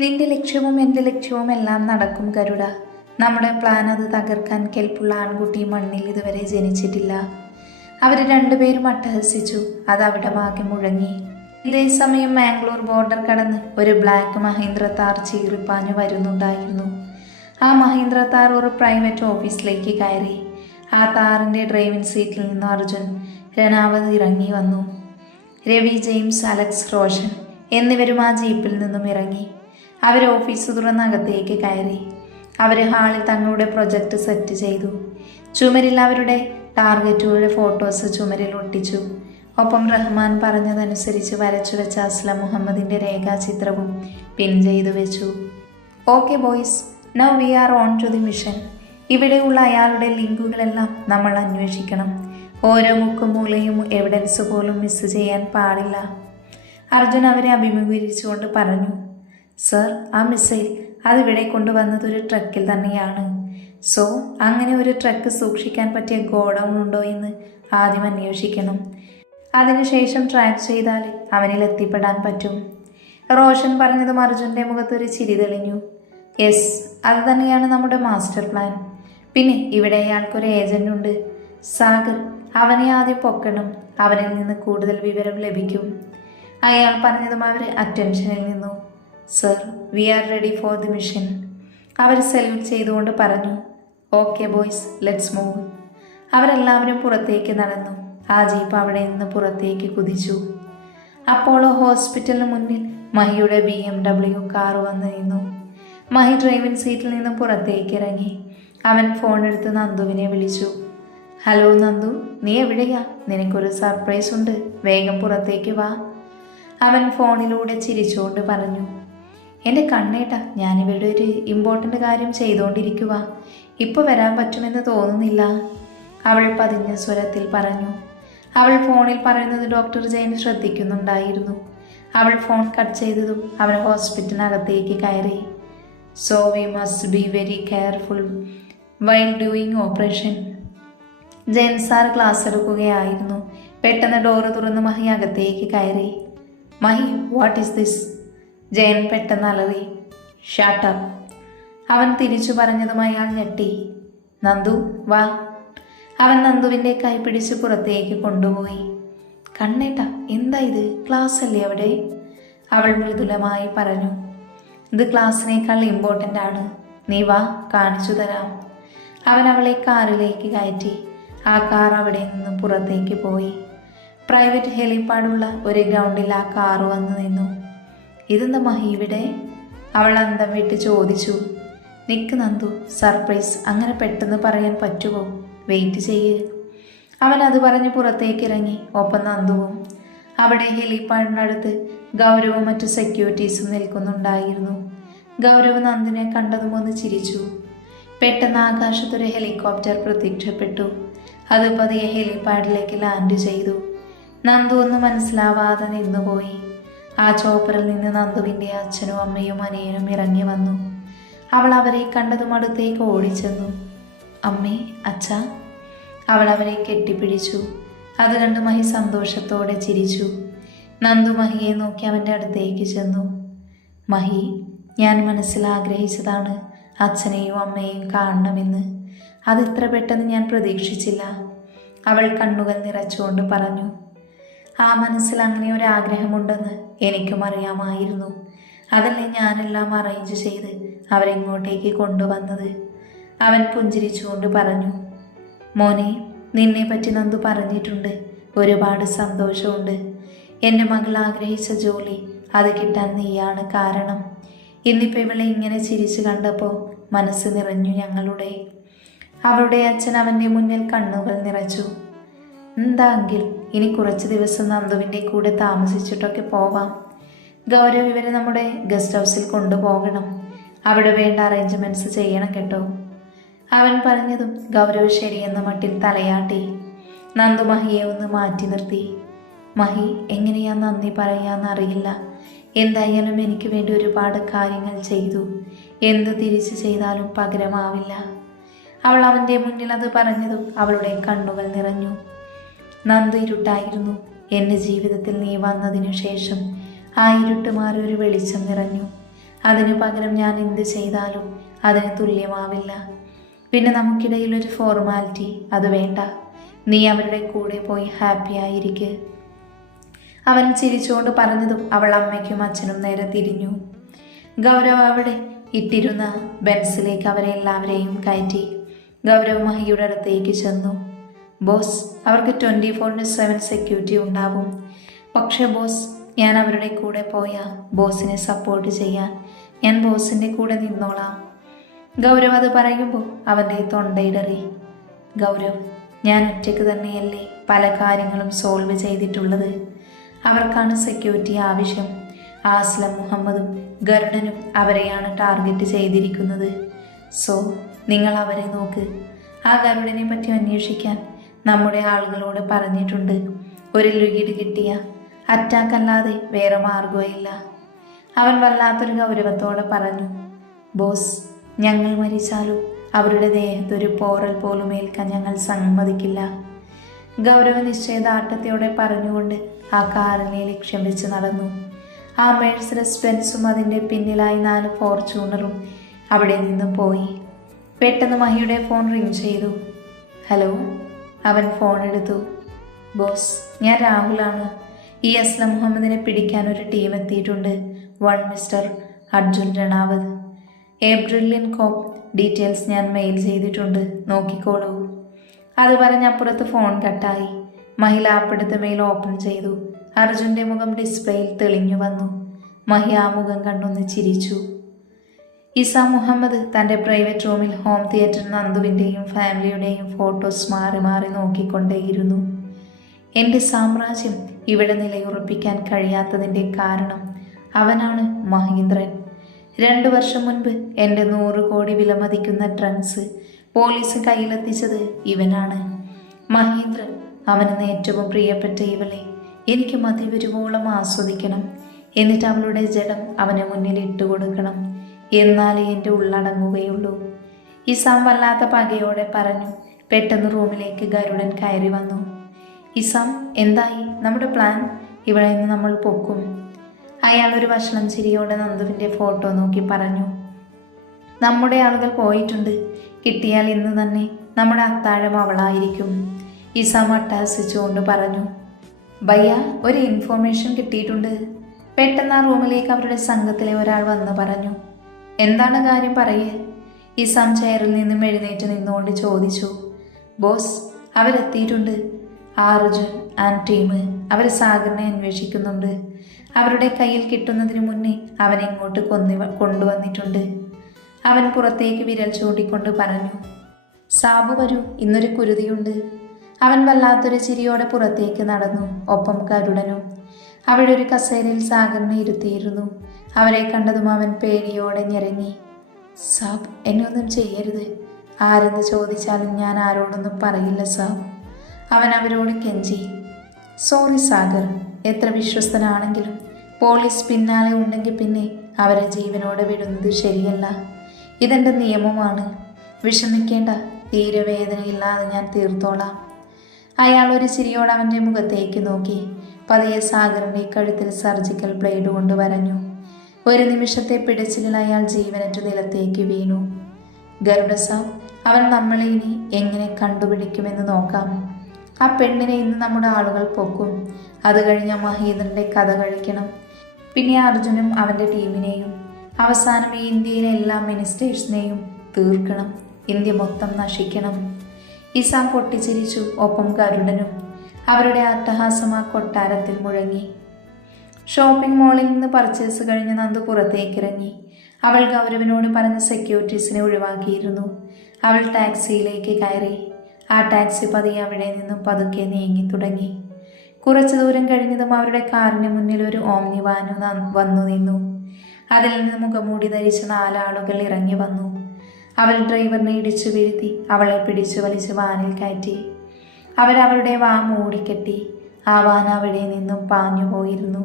നിന്റെ ലക്ഷ്യവും എൻ്റെ ലക്ഷ്യവും എല്ലാം നടക്കും ഗരുഡ. നമ്മുടെ പ്ലാൻ അത് തകർക്കാൻ കെൽപ്പുള്ള ആൺകുട്ടി മണ്ണിൽ ഇതുവരെ ജനിച്ചിട്ടില്ല. അവർ രണ്ടുപേരും അട്ടഹസിച്ചു. അത് അവിടെ ആകെ മുഴങ്ങി. ഇതേ സമയം മാംഗ്ലൂർ ബോർഡർ കടന്ന് ഒരു ബ്ലാക്ക് മഹീന്ദ്ര താർ ചീറിപ്പാഞ്ഞു വരുന്നുണ്ടായിരുന്നു. ആ മഹീന്ദ്ര താർ ഒരു പ്രൈവറ്റ് ഓഫീസിലേക്ക് കയറി. ആ താറിൻ്റെ ഡ്രൈവിംഗ് സീറ്റിൽ നിന്ന് അർജുൻ രണാവത് ഇറങ്ങി വന്നു. രവി, ജെയിംസ്, അലക്സ്, റോഷൻ എന്നിവരും ആ ജീപ്പിൽ നിന്നും ഇറങ്ങി. അവർ ഓഫീസ് തുറന്ന് അകത്തേക്ക് കയറി. അവർ ഹാളിൽ തങ്ങളുടെ പ്രൊജക്റ്റ് സെറ്റ് ചെയ്തു. ചുമരിൽ അവരുടെ ടാർഗറ്റുകളുടെ ഫോട്ടോസ് ചുമരിൽ ഒട്ടിച്ചു. ഒപ്പം റഹ്മാൻ പറഞ്ഞതനുസരിച്ച് വരച്ചു വെച്ച അസ്ലം മുഹമ്മദിൻ്റെ രേഖാചിത്രവും പിൻ ചെയ്തു വെച്ചു. Okay boys, now we are on to the mission. ഇവിടെയുള്ള അയാളുടെ ലിങ്കുകളെല്ലാം നമ്മൾ അന്വേഷിക്കണം. ഓരോ മുക്കും മൂലയും എവിഡൻസ് പോലും മിസ് ചെയ്യാൻ പാടില്ല. അർജുൻ അവരെ അഭിമുഖീകരിച്ചുകൊണ്ട് പറഞ്ഞു. സർ, ആ മിസൈൽ അതിവിടെ കൊണ്ടുവന്നത് ഒരു ട്രക്കിൽ തന്നെയാണ്. സോ അങ്ങനെ ഒരു ട്രക്ക് സൂക്ഷിക്കാൻ പറ്റിയ ഗോഡൗൺ ഉണ്ടോ എന്ന് ആദ്യം അന്വേഷിക്കണം. അതിനുശേഷം ട്രാക്ക് ചെയ്താൽ അവനിൽ എത്തിപ്പെടാൻ പറ്റും. റോഷൻ പറഞ്ഞതും അർജുൻ്റെ മുഖത്തൊരു ചിരി തെളിഞ്ഞു. യെസ്, അത് തന്നെയാണ് നമ്മുടെ മാസ്റ്റർ പ്ലാൻ. പിന്നെ ഇവിടെ അയാൾക്കൊരു ഏജൻ്റ് ഉണ്ട്, സാഗർ. അവനെ ആദ്യം പൊക്കണം. അവനിൽ നിന്ന് കൂടുതൽ വിവരം ലഭിക്കും. അയാൾ പറഞ്ഞതും അവർ അറ്റൻഷനിൽ നിന്നു. Sir, we are ready for the mission. അവർ സല്യൂട്ട് ചെയ്തുകൊണ്ട് പറഞ്ഞു. Okay boys, let's move. അവരെല്ലാവരും പുറത്തേക്ക് നടന്നു. ആ ജീപ്പ് അവിടെ നിന്ന് പുറത്തേക്ക് കുതിച്ചു. അപ്പോളോ ഹോസ്പിറ്റലിന് മുന്നിൽ മഹിയുടെ BMW കാർ വന്ന് നിന്നു. മഹി ഡ്രൈവിംഗ് സീറ്റിൽ നിന്നും പുറത്തേക്ക് ഇറങ്ങി. അവൻ ഫോൺ എടുത്ത് നന്ദുവിനെ വിളിച്ചു. ഹലോ നന്ദു, നീ എവിടെയാ? നിനക്കൊരു സർപ്രൈസ് ഉണ്ട്, വേഗം പുറത്തേക്ക് വാ. അവൻ ഫോണിലൂടെ ചിരിച്ചുകൊണ്ട് പറഞ്ഞു. എൻ്റെ കണ്ണേട്ട, ഞാനിവിടെ ഒരു ഇമ്പോർട്ടൻ്റ് കാര്യം ചെയ്തുകൊണ്ടിരിക്കുക. ഇപ്പോൾ വരാൻ പറ്റുമെന്ന് തോന്നുന്നില്ല, അവൾ പതിഞ്ഞ സ്വരത്തിൽ പറഞ്ഞു. അവൾ ഫോണിൽ പറയുന്നത് ഡോക്ടർ ജയൻ ശ്രദ്ധിക്കുന്നുണ്ടായിരുന്നു. അവൾ ഫോൺ കട്ട് ചെയ്തതും അവൻ ഹോസ്പിറ്റലിനകത്തേക്ക് കയറി. So we must be very careful while doing operation. Jayan sir class എടുക്കുകയായിരുന്നു. പെട്ടെന്ന് ഡോറ് തുറന്ന് മഹി അകത്തേക്ക് കയറി. Mahi, what is this? Jayan പെട്ടെന്ന് അലറി. Shut up. അവൻ തിരിച്ചു പറഞ്ഞതും അയാൾ ഞെട്ടി. നന്ദു വാ. അവൻ നന്ദുവിൻ്റെ കൈ പിടിച്ച് പുറത്തേക്ക് കൊണ്ടുപോയി. കണ്ണേട്ട, എന്താ ഇത്? ക്ലാസ് അല്ലേ അവിടെ? അവൾ മൃദുലമായി പറഞ്ഞു. ഇത് ക്ലാസ്സിനേക്കാൾ ഇമ്പോർട്ടൻ്റ് ആണ്. നീ വാ, കാണിച്ചു തരാം. അവൻ അവളെ കാറിലേക്ക് കയറ്റി. ആ കാർ അവിടെ നിന്ന് പുറത്തേക്ക് പോയി. പ്രൈവറ്റ് ഹെലിപ്പാഡുള്ള ഒരു ഗ്രൗണ്ടിൽ ആ കാർ വന്നു നിന്നു. ഇതെന്താ മഹി ഇവിടെ? അവൾ അന്തം വിട്ട് ചോദിച്ചു. നിക്ക് നന്ദു, സർപ്രൈസ് അങ്ങനെ പെട്ടെന്ന് പറയാൻ പറ്റുമോ? വെയിറ്റ് ചെയ്യ്. അവൻ അത് പറഞ്ഞ് പുറത്തേക്ക് ഇറങ്ങി. ഒപ്പം നന്ദുവും. അവിടെ ഹെലിപ്പാഡിനടുത്ത് ഗൗരവും മറ്റു സെക്യൂരിറ്റീസും നിൽക്കുന്നുണ്ടായിരുന്നു. ഗൗരവ് നന്ദിനെ കണ്ടതും ഒന്ന് ചിരിച്ചു. പെട്ടെന്ന് ആകാശത്തൊരു ഹെലികോപ്റ്റർ പ്രത്യക്ഷപ്പെട്ടു. അത് പതിയെ ഹെലിപ്പാഡിലേക്ക് ലാൻഡ് ചെയ്തു. നന്ദു ഒന്നും മനസ്സിലാവാതെ നിന്നുപോയി. ആ ചോപ്പറിൽ നിന്ന് നന്ദുവിൻ്റെ അച്ഛനും അമ്മയും അനിയനും ഇറങ്ങി വന്നു. അവൾ അവരെ കണ്ടതും അടുത്തേക്ക് ഓടിച്ചെന്നു. അമ്മേ, അച്ഛാ. അവൾ അവരെ കെട്ടിപ്പിടിച്ചു. അത് കണ്ട് മഹി സന്തോഷത്തോടെ ചിരിച്ചു. നന്ദു മഹിയെ നോക്കി അവൻ്റെ അടുത്തേക്ക് ചെന്നു. മഹി, ഞാൻ മനസ്സിൽ ആഗ്രഹിച്ചതാണ് അച്ഛനെയും അമ്മയെയും കാണണമെന്ന്. അത് ഇത്ര പെട്ടെന്ന് ഞാൻ പ്രതീക്ഷിച്ചില്ല, അവൾ കണ്ണുകൾ നിറച്ചുകൊണ്ട് പറഞ്ഞു. ആ മനസ്സിൽ അങ്ങനെ ഒരു ആഗ്രഹമുണ്ടെന്ന് എനിക്കും അറിയാമായിരുന്നു. അതല്ലേ ഞാനെല്ലാം അറേഞ്ച് ചെയ്ത് അവരെങ്ങോട്ടേക്ക് കൊണ്ടുവന്നത്, അവൻ പുഞ്ചിരിച്ചുകൊണ്ട് പറഞ്ഞു. മോനെ, നിന്നെ പറ്റി നന്ദു പറഞ്ഞിട്ടുണ്ട്. ഒരുപാട് സന്തോഷമുണ്ട്. എൻ്റെ മകൾ ആഗ്രഹിച്ച ജോലി അത് കിട്ടാൻ നീയാണ് കാരണം. ഇന്നിപ്പോൾ ഇവളെ ഇങ്ങനെ ചിരിച്ചു കണ്ടപ്പോൾ മനസ്സ് നിറഞ്ഞു ഞങ്ങളുടെ. അവളുടെ അച്ഛൻ അവൻ്റെ മുന്നിൽ കണ്ണുകൾ നിറച്ചു. എന്താ എങ്കിൽ ഇനി കുറച്ച് ദിവസം നന്ദുവിൻ്റെ കൂടെ താമസിച്ചിട്ടൊക്കെ പോവാം. ഗൗരവ് ഇവരെ നമ്മുടെ ഗസ്റ്റ് ഹൗസിൽ കൊണ്ടുപോകണം. അവിടെ വേണ്ട അറേഞ്ച്മെൻറ്റ്സ് ചെയ്യണം കേട്ടോ. അവൻ പറഞ്ഞതും ഗൗരവ് ശരിയെന്ന മട്ടിൽ തലയാട്ടി. നന്ദു മഹിയെ ഒന്ന് മാറ്റി നിർത്തി. മഹി, എങ്ങനെയാ നന്ദി പറയാന്നറിയില്ല. എന്തായാലും എനിക്ക് വേണ്ടി ഒരുപാട് കാര്യങ്ങൾ ചെയ്തു. എന്ത് തിരിച്ചു ചെയ്താലും പകരമാവില്ല. അവൾ അവൻ്റെ മുന്നിൽ അത് പറഞ്ഞതും അവളുടെ കണ്ണുകൾ നിറഞ്ഞു. നന്ദു ഇരുട്ടായിരുന്നു. എൻ്റെ ജീവിതത്തിൽ നീ വന്നതിനു ശേഷം ആ ഇരുട്ട് മാറി ഒരു വെളിച്ചം നിറഞ്ഞു. അതിനു പകരം ഞാൻ എന്ത് ചെയ്താലും അതിന് തുല്യമാവില്ല. പിന്നെ നമുക്കിടയിൽ ഒരു ഫോർമാലിറ്റി അത് വേണ്ട. നീ അവരുടെ കൂടെ പോയി ഹാപ്പി ആയിരിക്ക്. അവൻ ചിരിച്ചുകൊണ്ട് പറഞ്ഞതും അവൾ അമ്മയ്ക്കും അച്ഛനും നേരെ തിരിഞ്ഞു. ഗൗരവ് അവിടെ ഇട്ടിരുന്ന ബെൻസിലേക്ക് അവരെ എല്ലാവരെയും കയറ്റി. ഗൗരവ് മഹിയുടെ അടുത്തേക്ക് ചെന്നു. ബോസ്, അവർക്ക് 24/7 സെക്യൂരിറ്റി ഉണ്ടാവും. പക്ഷേ ബോസ്, ഞാൻ അവരുടെ കൂടെ പോയാൽ ബോസിനെ സപ്പോർട്ട് ചെയ്യാൻ ഞാൻ ബോസിൻ്റെ കൂടെ നിന്നോളാം. ഗൗരവ് അത് പറയുമ്പോൾ അവൻ്റെ തൊണ്ടയിടറി. ഗൗരവ്, ഞാൻ ഒറ്റയ്ക്ക് തന്നെയല്ലേ പല കാര്യങ്ങളും സോൾവ് ചെയ്തിട്ടുള്ളത്. അവർക്കാണ് സെക്യൂരിറ്റി ആവശ്യം. ആസ്ലം മുഹമ്മദും ഗരുഡനും അവരെയാണ് ടാർഗറ്റ് ചെയ്തിരിക്കുന്നത്. സോ നിങ്ങൾ അവരെ നോക്ക്. ആ ഗരുഡനെ പറ്റി അന്വേഷിക്കാൻ നമ്മുടെ ആളുകളോട് പറഞ്ഞിട്ടുണ്ട്. ഒരു ലുകിട് കിട്ടിയ അറ്റാക്ക് അല്ലാതെ വേറെ മാർഗമില്ല. അവൻ വല്ലാത്തൊരു ഗൗരവത്തോടെ പറഞ്ഞു. ബോസ്, ഞങ്ങൾ മരിച്ചാലും അവരുടെ ദേഹത്തൊരു പോറൽ പോലും ഏൽക്കാൻ ഞങ്ങൾ സമ്മതിക്കില്ല. ഗൗരവ നിശ്ചയദാർഢ്യത്തോടെ പറഞ്ഞുകൊണ്ട് ആ കാറിനെ ലക്ഷ്യം വെച്ച് നടന്നു. ആ മെഴ്സിഡസ് ബെൻസും അതിൻ്റെ പിന്നിലായി 4 ഫോർച്യൂണറും അവിടെ നിന്നും പോയി. പെട്ടെന്ന് മഹിയുടെ ഫോൺ റിങ് ചെയ്തു. ഹലോ. അവൻ ഫോൺ എടുത്തു. ബോസ്, ഞാൻ രാഹുലാണ്. ഈ അസ്ലം മുഹമ്മദിനെ പിടിക്കാൻ ഒരു ടീം എത്തിയിട്ടുണ്ട്. 1 mister Arjun Ranawat. A brilliant cop. Details ഞാൻ മെയിൽ ചെയ്തിട്ടുണ്ട്, നോക്കിക്കോളൂ. അത് പറഞ്ഞപ്പുറത്ത് ഫോൺ കട്ടായി. മഹി ലാപ്പെടുത്ത് മെയിൽ ഓപ്പൺ ചെയ്തു. അർജുൻ്റെ മുഖം ഡിസ്പ്ലേയിൽ തെളിഞ്ഞു വന്നു. മഹി ആ മുഖം കണ്ടൊന്ന് ചിരിച്ചു. ഇസാം മുഹമ്മദ് തൻ്റെ പ്രൈവറ്റ് റൂമിൽ ഹോം തിയേറ്റർ നന്ദുവിൻ്റെയും ഫാമിലിയുടെയും ഫോട്ടോസ് മാറി മാറി നോക്കിക്കൊണ്ടേയിരുന്നു. എൻ്റെ സാമ്രാജ്യം ഇവിടെ നിലയുറപ്പിക്കാൻ കഴിയാത്തതിൻ്റെ കാരണം അവനാണ് മഹീന്ദ്രൻ. 2 വർഷം മുൻപ് എൻ്റെ 100 കോടി വിലമതിക്കുന്ന ഡ്രഗ്സ് പോലീസ് കയ്യിലെത്തിച്ചത് ഇവനാണ്. മഹീന്ദ്രൻ, അവന് ഏറ്റവും പ്രിയപ്പെട്ട ഇവളെ എനിക്ക് മതിവരുവോളം ആസ്വദിക്കണം. എന്നിട്ട് അവളുടെ ജഡം അവന് മുന്നിൽ ഇട്ടുകൊടുക്കണം. എന്നാലേ എൻ്റെ ഉള്ളടങ്ങുകയുള്ളൂ. ഇസാം വല്ലാത്ത പകയോടെ പറഞ്ഞു. പെട്ടെന്ന് റൂമിലേക്ക് ഗരുഡൻ കയറി വന്നു. ഇസാം, എന്തായി നമ്മുടെ പ്ലാൻ? ഇവിടെ നിന്ന് നമ്മൾ പൊക്കും. അയാൾ ഒരു വഷളം ചിരിയോടെ നന്ദുവിൻ്റെ ഫോട്ടോ നോക്കി പറഞ്ഞു. നമ്മുടെ ആളുകൾ പോയിട്ടുണ്ട്. കിട്ടിയാൽ ഇന്ന് തന്നെ നമ്മുടെ അത്താഴം അവളായിരിക്കും. ഇസാം അട്ടഹസിച്ചുകൊണ്ട് പറഞ്ഞു. ഭയ്യ, ഒരു ഇൻഫോർമേഷൻ കിട്ടിയിട്ടുണ്ട്. പെട്ടെന്ന് ആ റൂമിലേക്ക് അവരുടെ സംഘത്തിലെ ഒരാൾ വന്ന് പറഞ്ഞു. എന്താണ് കാര്യം പറയേ? ഇസാം ചെയറിൽ നിന്നും എഴുന്നേറ്റ് നിന്നുകൊണ്ട് ചോദിച്ചു. ബോസ്, അവരെത്തിയിട്ടുണ്ട്. അർജുൻ ആൻഡ് ടീം അവർ സാഗറിനെ അന്വേഷിക്കുന്നുണ്ട്. അവരുടെ കയ്യിൽ കിട്ടുന്നതിന് മുന്നേ അവനെ ഇങ്ങോട്ട് കൊണ്ടുവന്നിട്ടുണ്ട്. അവൻ പുറത്തേക്ക് വിരൽ ചൂണ്ടിക്കൊണ്ട് പറഞ്ഞു. സാബു വരൂ, ഇന്നൊരു കുരുതിയുണ്ട്. അവൻ വല്ലാത്തൊരു ചിരിയോടെ പുറത്തേക്ക് നടന്നു. ഒപ്പം ഗരുഡനും. അവിടെ ഒരു കസേരയിൽ സാഗറിനെ ഇരുത്തിയിരുന്നു. അവരെ കണ്ടതും അവൻ പേടിയോടെ ഞെരങ്ങി. സാബ്, എന്നെ ഒന്നും ചെയ്യരുത്. ആരെന്ന് ചോദിച്ചാലും ഞാൻ ആരോടൊന്നും പറയില്ല സാബ്. അവൻ അവരോട് കെഞ്ചി. സോറി സാഗർ, എത്ര വിശ്വസ്തനാണെങ്കിലും പോലീസ് പിന്നാലെ ഉണ്ടെങ്കിൽ പിന്നെ അവരെ ജീവനോടെ വിടുന്നത് ശരിയല്ല. ഇതെൻ്റെ നിയമമാണ്. വിഷമിക്കേണ്ട, തീരെ വേദനയില്ലാതെ ഞാൻ തീർത്തോളാം. അയാൾ ഒരു ചിരിയോടെ അവൻ്റെ മുഖത്തേക്ക് നോക്കി. പതിയെ സാഗറിൻ്റെ കഴുത്തിൽ സർജിക്കൽ ബ്ലേഡ് കൊണ്ട് വരഞ്ഞു. ഒരു നിമിഷത്തെ പിടച്ചിലിൽ അയാൾ ജീവനറ്റ് നിലത്തേക്ക് വീണു. ഗരുഡ സാബ്, അവൻ നമ്മളെ ഇനി എങ്ങനെ കണ്ടുപിടിക്കുമെന്ന് നോക്കാം. ആ പെണ്ണിനെ ഇന്ന് നമ്മുടെ ആളുകൾ പൊക്കും. അത് കഴിഞ്ഞ മഹീന്ദ്രൻ്റെ കഥ കഴിക്കണം. പിന്നെ അർജുനും അവൻ്റെ ടീമിനെയും. അവസാനം ഈ ഇന്ത്യയിലെ എല്ലാ മിനിസ്റ്റേഴ്സിനെയും തീർക്കണം. ഇന്ത്യ മൊത്തം നശിക്കണം. ഇസാം പൊട്ടിച്ചിരിച്ചു. ഒപ്പം ഗരുഡനും. അവരുടെ അട്ടഹാസം ആ കൊട്ടാരത്തിൽ മുഴങ്ങി. ഷോപ്പിംഗ് മാളിൽ നിന്ന് പർച്ചേസ് കഴിഞ്ഞ് നന്ദു പുറത്തേക്കിറങ്ങി. അവൾ ഗൗരവിനോട് പറഞ്ഞ് സെക്യൂരിറ്റീസിനെ ഒഴിവാക്കിയിരുന്നു. അവൾ ടാക്സിയിലേക്ക് കയറി. ആ ടാക്സി പതിയെ അവിടെ നിന്നും പതുക്കെ നീങ്ങി തുടങ്ങി. കുറച്ചു ദൂരം കഴിഞ്ഞതും അവരുടെ കാറിന് മുന്നിൽ ഒരു ഓമ്നി വാൻ വന്നു നിന്നു. അതിൽ നിന്ന് മുഖംമൂടി ധരിച്ച 4 ആളുകൾ ഇറങ്ങി വന്നു. അവൾ ഡ്രൈവറിനെ ഇടിച്ചു വീഴ്ത്തി അവളെ പിടിച്ചു വലിച്ച് വാനിൽ കയറ്റി. അവരവളുടെ വാ മൂടിക്കെട്ടി. ആ വാൻ അവിടെ നിന്നും പാഞ്ഞു പോയിരുന്നു.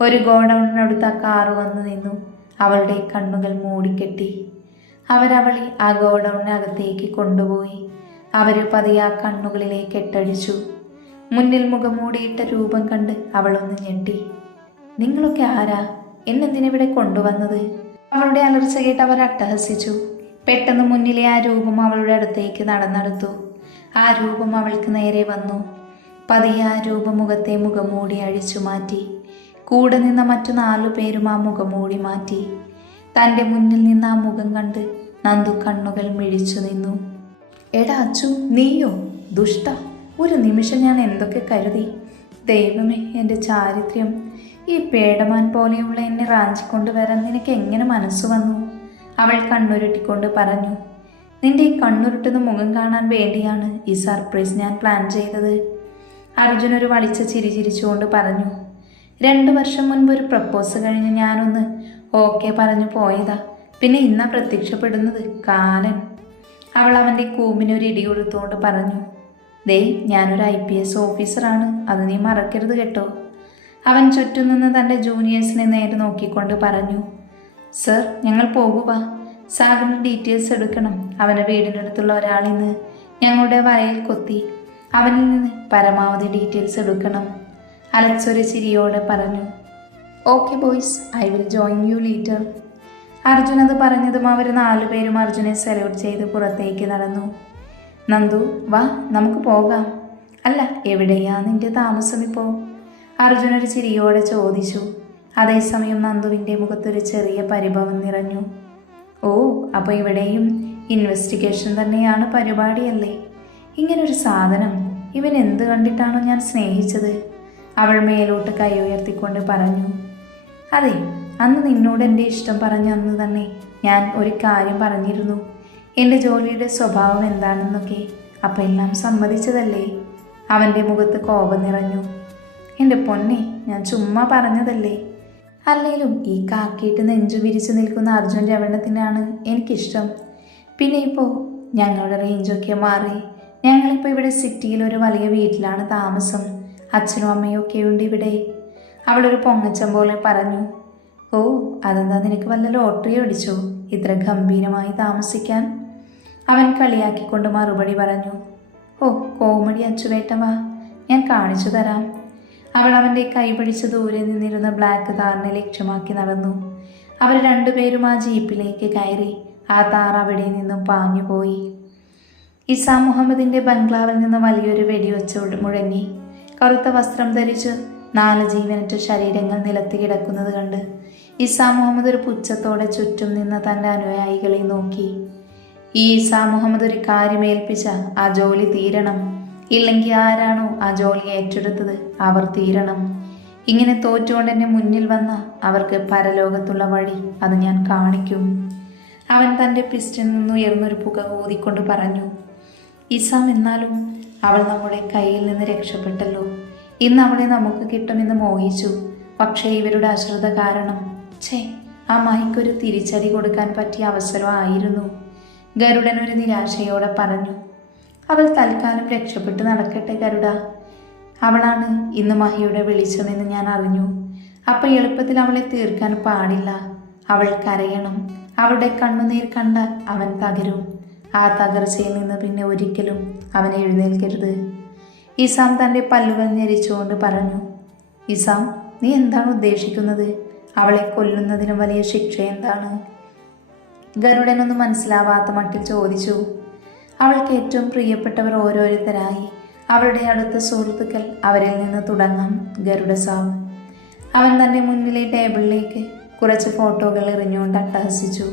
ഒരു ഗോഡൌണിനടുത്ത് ആ കാറ് വന്നു നിന്നു. അവളുടെ കണ്ണുകൾ മൂടിക്കെട്ടി. അവരവളെ ആ ഗോഡൌണിനകത്തേക്ക് കൊണ്ടുപോയി. അവർ പതിയെ ആ കണ്ണുകളിലേക്ക് കെട്ടടിച്ചു. മുന്നിൽ മുഖംമൂടിയിട്ട രൂപം കണ്ട് അവളൊന്ന് ഞെട്ടി. നിങ്ങളൊക്കെ ആരാ? എന്നെന്തിനിവിടെ കൊണ്ടുവന്നത്? അവളുടെ അലർച്ച കേട്ട് അവർ അട്ടഹസിച്ചു. പെട്ടെന്ന് മുന്നിലെ ആ രൂപം അവളുടെ അടുത്തേക്ക് നടന്നെടുത്തു. ആ രൂപം അവൾക്ക് നേരെ വന്നു. പതിയെ ആ രൂപമുഖത്തെ മുഖംമൂടി അഴിച്ചു മാറ്റി. കൂടെ നിന്ന മറ്റു 4 പേരും ആ മുഖംമൂടി മാറ്റി. തൻ്റെ മുന്നിൽ നിന്ന് ആ മുഖം കണ്ട് നന്ദു കണ്ണുകൾ മിഴിച്ചു നിന്നു. എടാ അച്ചു, നീയോ? ദുഷ്ട! ഒരു നിമിഷം ഞാൻ എന്തൊക്കെ കരുതി. ദൈവമേ, എൻ്റെ ചാരിത്രം! ഈ പേടമാൻ പോലെയുള്ള എന്നെ റാഞ്ചിക്കൊണ്ടുവരാൻ നിനക്ക് എങ്ങനെ മനസ്സ് വന്നു? അവൾ കണ്ണുരുട്ടിക്കൊണ്ട് പറഞ്ഞു. നിന്റെ ഈ കണ്ണുരുട്ടുന്ന മുഖം കാണാൻ വേണ്ടിയാണ് ഈ സർപ്രൈസ് ഞാൻ പ്ലാൻ ചെയ്തത്. അർജുൻ ഒരു വളിച്ച ചിരി ചിരിച്ചുകൊണ്ട് പറഞ്ഞു. 2 വർഷം മുൻപ് ഒരു പ്രപ്പോസ് കഴിഞ്ഞ് ഞാനൊന്ന് ഓക്കെ പറഞ്ഞു പോയതാ. പിന്നെ ഇന്നാ പ്രത്യക്ഷപ്പെടുന്നത് കാലൻ. അവൾ അവൻ്റെ കൂമ്പിനൊരു ഇടി കൊടുത്തുകൊണ്ട് പറഞ്ഞു. ദേ, ഞാനൊരു IPS ഓഫീസറാണ്, അത് നീ മറക്കരുത് കേട്ടോ. അവൻ ചുറ്റും നിന്ന് തൻ്റെ ജൂനിയേഴ്സിനെ നേരെ നോക്കിക്കൊണ്ട് പറഞ്ഞു. സർ, ഞങ്ങൾ പോകുക. സാഗറിൻ്റെ ഡീറ്റെയിൽസ് എടുക്കണം. അവൻ്റെ വീടിനടുത്തുള്ള ഒരാളിന്ന് ഞങ്ങളുടെ വലയിൽ കൊത്തി. അവനിൽ നിന്ന് പരമാവധി ഡീറ്റെയിൽസ് എടുക്കണം. അലക്സ് ഒരു ചിരിയോടെ പറഞ്ഞു. Okay boys, I will join you litre. Arjun അത് പറഞ്ഞതും അവർ 4 പേരും അർജുനെ സല്യൂട്ട് ചെയ്ത് പുറത്തേക്ക് നടന്നു. നന്ദു, വാ നമുക്ക് പോകാം. അല്ല, എവിടെയാ നിന്റെ താമസം ഇപ്പോൾ? അർജുൻ ഒരു ചിരിയോടെ ചോദിച്ചു. അതേസമയം നന്ദുവിൻ്റെ മുഖത്തൊരു ചെറിയ പരിഭവം നിറഞ്ഞു. ഓ, അപ്പോൾ ഇവിടെയും ഇൻവെസ്റ്റിഗേഷൻ തന്നെയാണ് പരിപാടിയല്ലേ? ഇങ്ങനൊരു സാധനം ഇവൻ എന്ത് കണ്ടിട്ടാണോ ഞാൻ സ്നേഹിച്ചത്? അവൾ മേലോട്ട് കൈ ഉയർത്തിക്കൊണ്ട് പറഞ്ഞു. അതെ, അന്ന് നിന്നോട് എൻ്റെ ഇഷ്ടം പറഞ്ഞ അന്ന് തന്നെ ഞാൻ ഒരു കാര്യം പറഞ്ഞിരുന്നു, എൻ്റെ ജോലിയുടെ സ്വഭാവം എന്താണെന്നൊക്കെ. അപ്പം എല്ലാം സമ്മതിച്ചതല്ലേ? അവൻ്റെ മുഖത്ത് കോപം നിറഞ്ഞു. എൻ്റെ പൊന്നെ, ഞാൻ ചുമ്മാ പറഞ്ഞതല്ലേ. അല്ലെങ്കിലും ഈ കാക്കിയിട്ട് നെഞ്ചു വിരിച്ചു നിൽക്കുന്ന അർജുൻ രവണത്തിനാണ് എനിക്കിഷ്ടം. പിന്നെ ഇപ്പോൾ ഞങ്ങളുടെ റേഞ്ചൊക്കെ മാറി. ഞങ്ങളിപ്പോൾ ഇവിടെ സിറ്റിയിൽ ഒരു വലിയ വീട്ടിലാണ് താമസം. അച്ഛനും അമ്മയും ഒക്കെ ഉണ്ട് ഇവിടെ. അവളൊരു പൊങ്ങച്ചം പോലെ പറഞ്ഞു. ഓ, അതെന്താ, നിനക്ക് വല്ല ലോട്ടറി അടിച്ചോ ഇത്ര ഗംഭീരമായി താമസിക്കാൻ? അവൻ കളിയാക്കിക്കൊണ്ട് മറുപടി പറഞ്ഞു. ഓ, കോമഡി അച്ചുവേട്ടവാ, ഞാൻ കാണിച്ചു തരാം. അവൾ അവൻ്റെ കൈ പിടിച്ച് ദൂരെ നിന്നിരുന്ന ബ്ലാക്ക് താറിനെ ലക്ഷ്യമാക്കി നടന്നു. അവർ 2 പേരും ആ ജീപ്പിലേക്ക് കയറി. ആ താർ അവിടെ നിന്നും പാഞ്ഞുപോയി. ഇസാ മുഹമ്മദിൻ്റെ ബംഗ്ലാവിൽ നിന്ന് വലിയൊരു വെടിവെച്ച് മുഴങ്ങി. കറുത്ത വസ്ത്രം ധരിച്ച് 4 ജീവനറ്റ ശരീരങ്ങൾ നിലത്ത് കിടക്കുന്നത് കണ്ട് ഇസാ മുഹമ്മദ് ഒരു പുച്ഛത്തോടെ ചുറ്റും നിന്ന് തൻ്റെ അനുയായികളെ നോക്കി. ഈ ഇസാ മുഹമ്മദ് ഒരു കാര്യം ഏൽപ്പിച്ച ആ ജോലി തീരണം. ഇല്ലെങ്കിൽ ആരാണോ ആ ജോലി ഏറ്റെടുത്തത് അവർ തീരണം. ഇങ്ങനെ തോറ്റുകൊണ്ട് എന്നെ മുന്നിൽ വന്ന അവർക്ക് പരലോകത്തുള്ള വഴി അത് ഞാൻ കാണിക്കും. അവൻ തൻ്റെ പിസ്റ്റനിൽ നിന്ന് ഉയർന്നൊരു പുക ഊതിക്കൊണ്ട് പറഞ്ഞു. ഇസാം, എന്നാലും അവൾ നമ്മുടെ കയ്യിൽ നിന്ന് രക്ഷപ്പെട്ടല്ലോ. ഇന്ന് അവളെ നമുക്ക് കിട്ടുമെന്ന് മോഹിച്ചു. പക്ഷേ ഇവരുടെ അശ്രദ്ധ കാരണം ആ മഹിക്കൊരു തിരിച്ചടി കൊടുക്കാൻ പറ്റിയ അവസരമായിരുന്നു. ഗരുഡൻ ഒരു നിരാശയോടെ പറഞ്ഞു. അവൾ തൽക്കാലം രക്ഷപ്പെട്ട് നടക്കട്ടെ ഗരുഡ. അവളാണ് ഇന്ന് മഹിയുടെ വിളിച്ചതെന്ന് ഞാൻ അറിഞ്ഞു. അപ്പോൾ എളുപ്പത്തിൽ അവളെ തീർക്കാൻ പാടില്ല. അവൾ കരയണം. അവളുടെ കണ്ണുനീർ കണ്ടാൽ അവൻ തകരും. ആ തകർച്ചയിൽ നിന്ന് പിന്നെ ഒരിക്കലും അവൻ എഴുന്നേൽക്കരുത്. ഇസാം തൻ്റെ പല്ലുകൾ ഞെരിച്ചുകൊണ്ട് പറഞ്ഞു. ഇസാം, നീ എന്താണ് ഉദ്ദേശിക്കുന്നത്? അവളെ കൊല്ലുന്നതിനും വലിയ ശിക്ഷ എന്താണ്? ഗരുഡനൊന്നും മനസ്സിലാവാത്ത മട്ടിൽ ചോദിച്ചു. അവൾക്ക് ഏറ്റവും പ്രിയപ്പെട്ടവർ ഓരോരുത്തരായി. അവളുടെ അടുത്ത സുഹൃത്തുക്കൾ, അവരിൽ നിന്ന് തുടങ്ങാം ഗരുഡ സാബ്. അവൻ തൻ്റെ മുന്നിലെ ടേബിളിലേക്ക് കുറച്ച് ഫോട്ടോകൾ എറിഞ്ഞുകൊണ്ട് അട്ടഹസിച്ചു.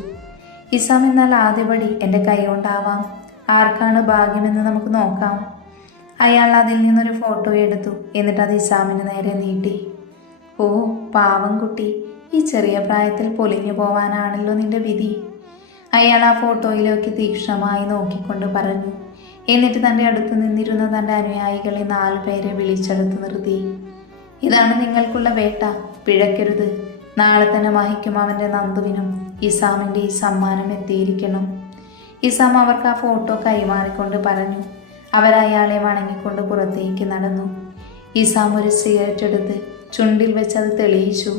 ഇസാം, എന്നാൽ ആദ്യപടി എൻ്റെ കൈ കൊണ്ടാവാം. ആർക്കാണ് ഭാഗ്യമെന്ന് നമുക്ക് നോക്കാം. അയാൾ അതിൽ നിന്നൊരു ഫോട്ടോ എടുത്തു. എന്നിട്ട് അത് ഇസാമിന് നേരെ നീട്ടി. ഓ പാവം കുട്ടി, ഈ ചെറിയ പ്രായത്തിൽ പൊലിഞ്ഞു പോവാനാണല്ലോ നിന്റെ വിധി. അയാൾ ആ ഫോട്ടോയിലേക്ക് തീക്ഷ്ണമായി നോക്കിക്കൊണ്ട് പറഞ്ഞു. എന്നിട്ട് തൻ്റെ അടുത്ത് നിന്നിരുന്ന തൻ്റെ അനുയായികളെ 4 പേരെ വിളിച്ചെടുത്ത് നിർത്തി. ഇതാണ് നിങ്ങൾക്കുള്ള വേട്ട, പിഴക്കരുത്. നാളെ തന്നെ മഹിക്കും അവൻ്റെ നന്ദുവിനും ഇസാമിൻ്റെ ഈ സമ്മാനം എത്തിയിരിക്കണം. ഇസാം അവർക്ക് ആ ഫോട്ടോ കൈമാറിക്കൊണ്ട് പറഞ്ഞു. അവരയാളെ വണങ്ങിക്കൊണ്ട് പുറത്തേക്ക് നടന്നു. ഇസാം ഒരു സിഗരറ്റ് എടുത്ത് ചുണ്ടിൽ വെച്ച് അത് തെളിയിച്ചു.